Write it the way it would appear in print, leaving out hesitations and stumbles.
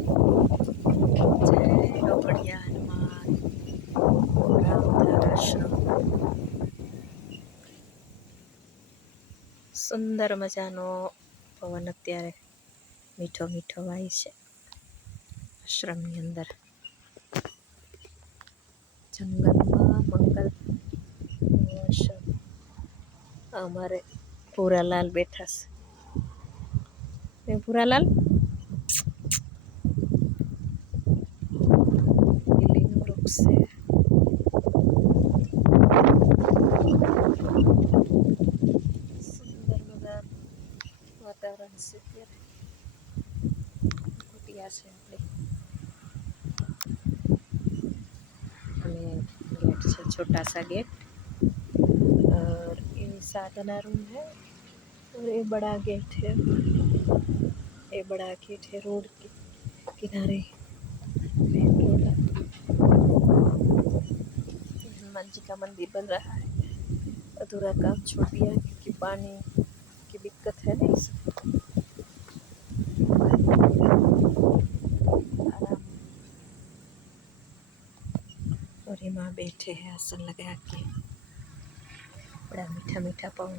जय गौड़िया हनुमान रामदार आश्रम। सुंदर मजानो पवन अत्यारे मीठो मीठो वाय छे। आश्रमनी अंदर जंगलमां मंगल आश्रम। अमारे पूरालाल बैठा छे। पूरालाल લીલીનું વૃક્ષ છે। સુંદર મજાનું વાતાવરણ છે। અત્યારે કુટિયા છે આપણી અને गेट છે, छोटा सा गेट। और ये साधना रूम है और ये बड़ा गेट है। ये बड़ा गेट है रोड के किनारे। हनुमान जी का मंदिर बन रहा है। अधूरा काम छोड़ दिया क्योंकि पानी की दिक्कत है ना। इस आराम और ये माँ बैठे हैं आसन लगा के। बड़ा मीठा मीठा पवन।